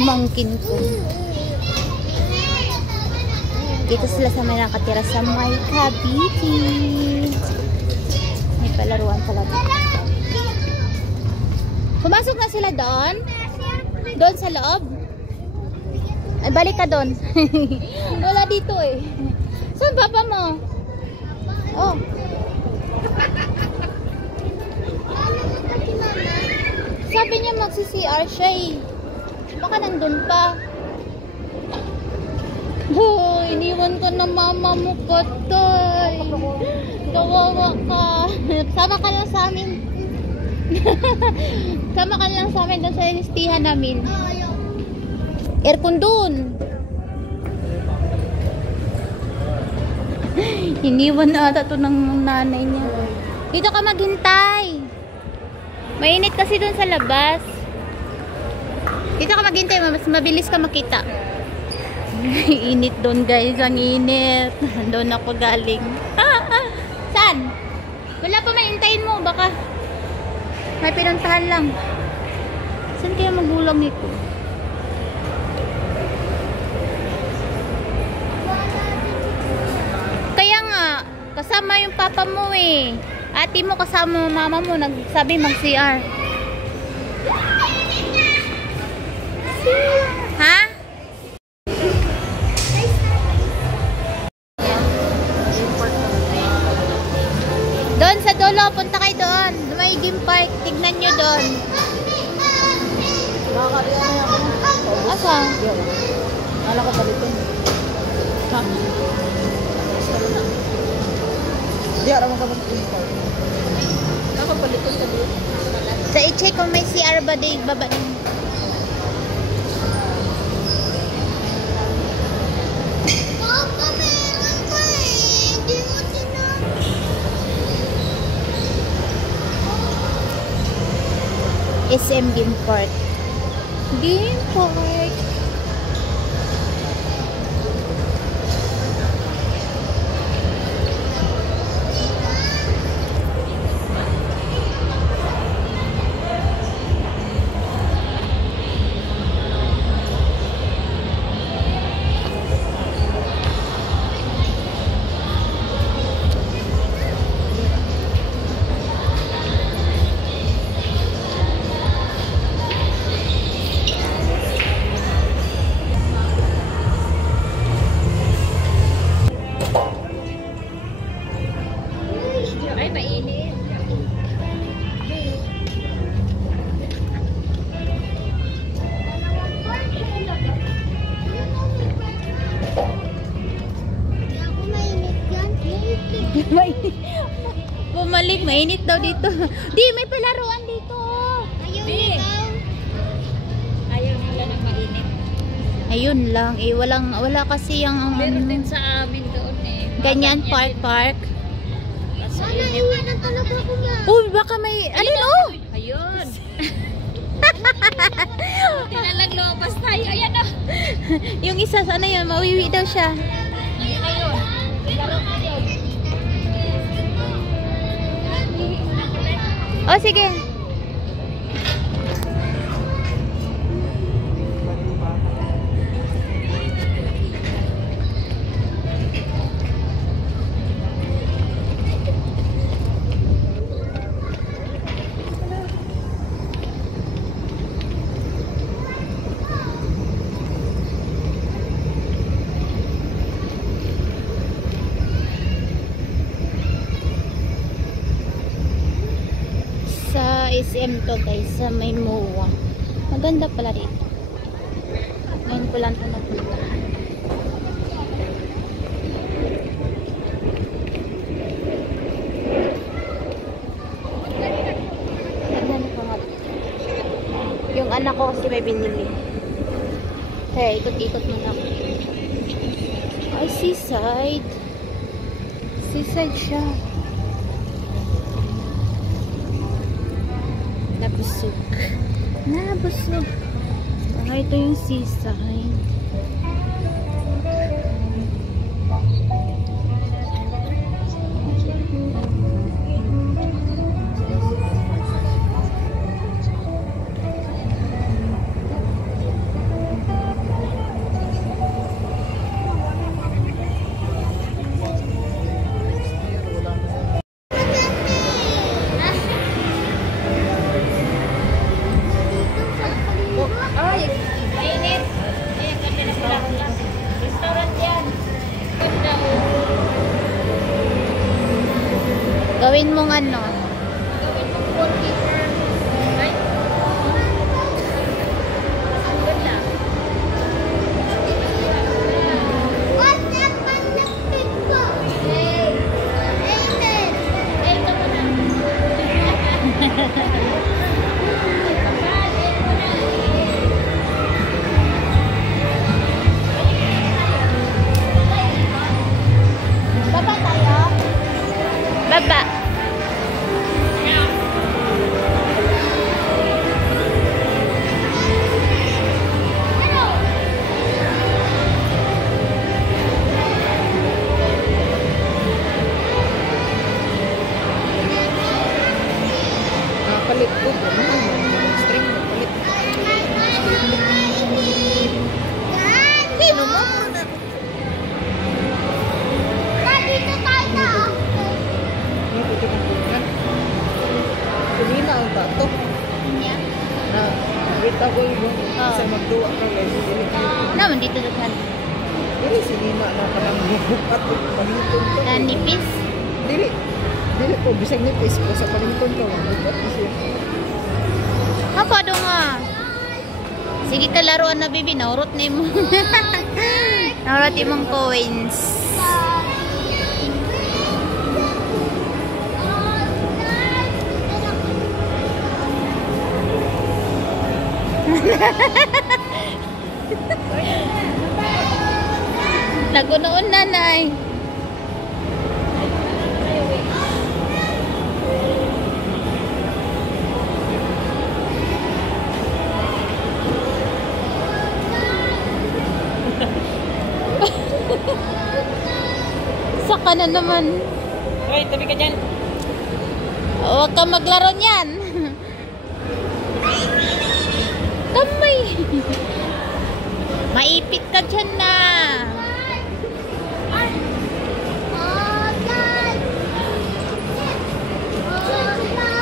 pamangkin ko. Dito sila sa may nakatira sa may Cavite. May palaruan pala dito. Pumasok na sila doon? Doon sa loob? Ay, balik ka doon. Wala dito eh. Saan papa mo? Oh. Sabi niya magsi-CR siya eh. Baka nandun pa. Oh, iniwan ko na mama mo, Kotoy. Kawawa ka. Sama ka lang sa amin. Sama ka lang sa amin doon sa listihan namin. Aircon dun. Iniwan na ata to ng nanay niya. Dito ka maghintay. Mainit kasi dun sa labas. Dito ka maghintay, mas mabilis ka makita. Init doon guys, ang init. Doon ako galing. Saan? Wala pa, maintayin mo. Baka may pinuntahan lang. Saan kaya magulang nito? Kaya nga, kasama yung papa mo eh. Ate mo kasama mama mo, nagsabi mag-CR. Ha? Doon sa dulo, punta kayo doon. May game park, tignan nyo doon. Nakakariyan na ako. Asa? Wala ko dito. Ha? Di ara mo ka mag-game park. Nakapalitan sa dito. Sa i-check kung may CR ba day baba ng SM Game Park. Game Park. Ay, mainit. Bumalik, mainit daw dito. Di, may palaruan dito. Ayaw nila ng mainit. Ayun lang, eh, wala kasi yung Meron din sa amin doon eh. ganyan park. Sana iwanan talaga ko na. Uy, baka may, alin oh! Ayun. Tinalang lumabas tayo. Ayan o. Yung isa, sana yun, mawiwi daw siya. Ayun, ayun. Laro tayo. Oh, sige. SM to guys, sa may MOA. Maganda pala rito. Ngayon ko lang ito napuntahan. Maganda pa nga. Yung anak ko kasi may binili. Kaya ikot-ikot muna ako. Ay, seaside. Seaside siya. Nabusog. Nabusog. Baka ito yung seaside. Gawin mong ano. Baba tayo? Baba. Palit ko. String mo. Palit. Sino mo? Kulina ang tato. Na, kita ko yung sa magduwa ka guys. Naman dito daghan. Dili sinima na parang bukat o palington ko. Na nipis. Dili po, bisag nipis po sa palington ko. Bukat kasi. Apa do nga? Sige ka laruan na bibi, naurot ni mo. Naurot imong coins. Nagunoon nanay. Saka na naman. Hoy, tabi ka dyan. Huwag ka maglaro niyan. Kamay. Maipit ka dyan na.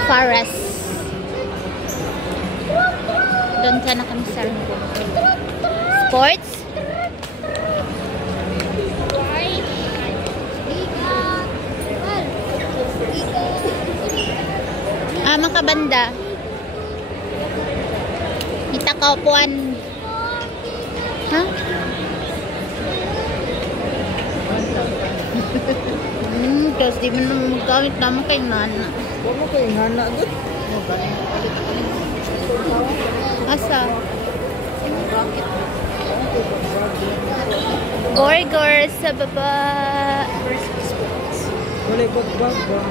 Forest. Doon sana kami sa sports. Mga kabanda. Kita kaupuan. Ha? Tapos di mo naman magkamit naman kay nana. Huwag mo kayo ngana doon. Asa? Burgers sa baba. Wala bagbag ba?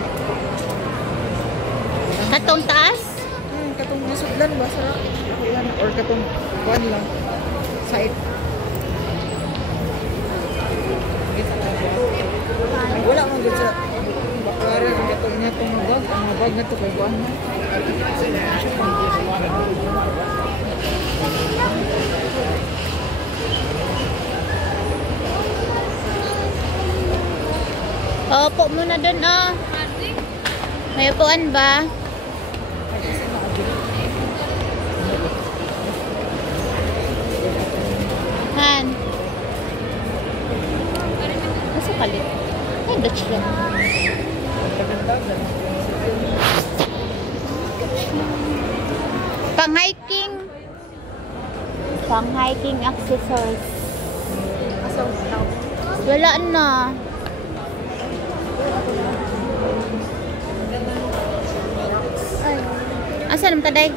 Katong taas? Katong nasudlan ba sa yan or katong kuan lang side. Wala man gud sa bakara katong niya tong bag, ang bag na to kay kuan na. Opo muna doon ah. May upuan ba? Han. Nasa palit. Ay, Dutch yan. Pang-hiking. Pang-hiking accessories. Wala na. Asan naman taday?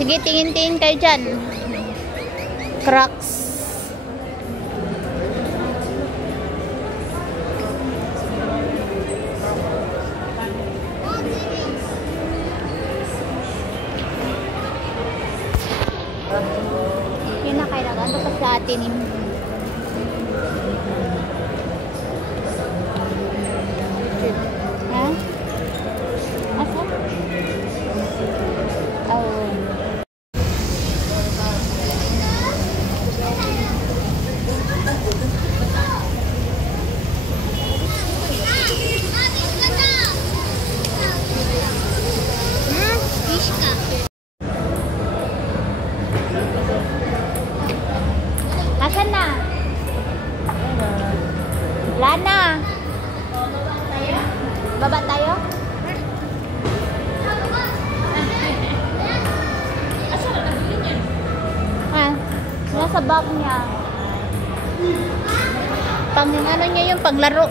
Sige, tingin-tingin kayo dyan. Crocs. Yun na kayo nag-ano pa sa atin. Ha? Asan? Oh. Asan na? Wala na. Baba tayo? Ah, nasa bag niya. Pang yung ano niya yung panglaro.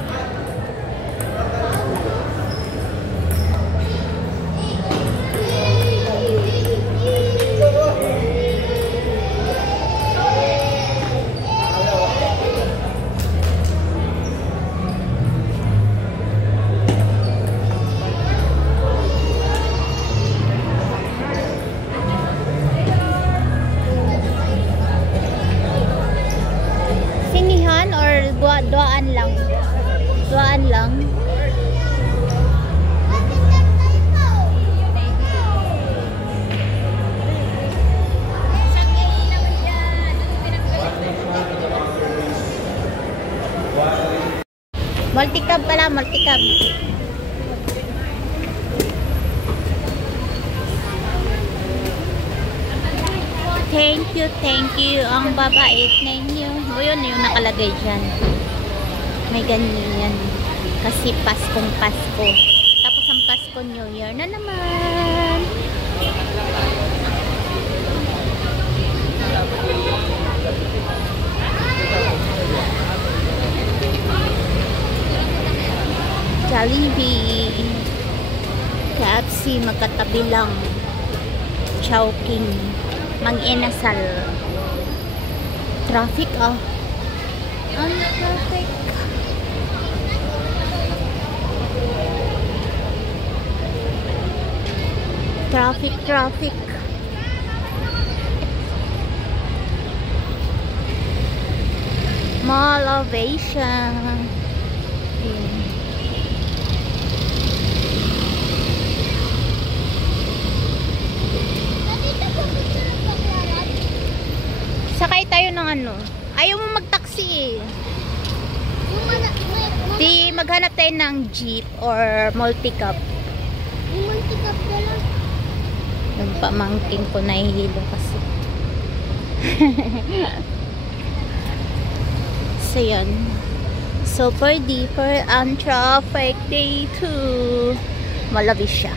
Sinihan or duaan lang? Duaan lang. Multicab pala, multicab. Thank you. Ang babait ninyo. O yun yung nakalagay dyan. May ganyan yan. Kasi Paskong Pasko. Tapos ang Pasko New Year na naman. Jollibee, KFC magkatabi lang, Chowking, Mang Inasal. Traffic ang traffic. Traffic. Mall of Asia. Sakay tayo ng ano. Ayaw mo mag-taxi eh. Di maghanap tayo ng jeep or multicab. Multicab na lang. Yung pamangking ko nahihilo kasi. So yun. Super duper ang traffic day 2. Malabi siya.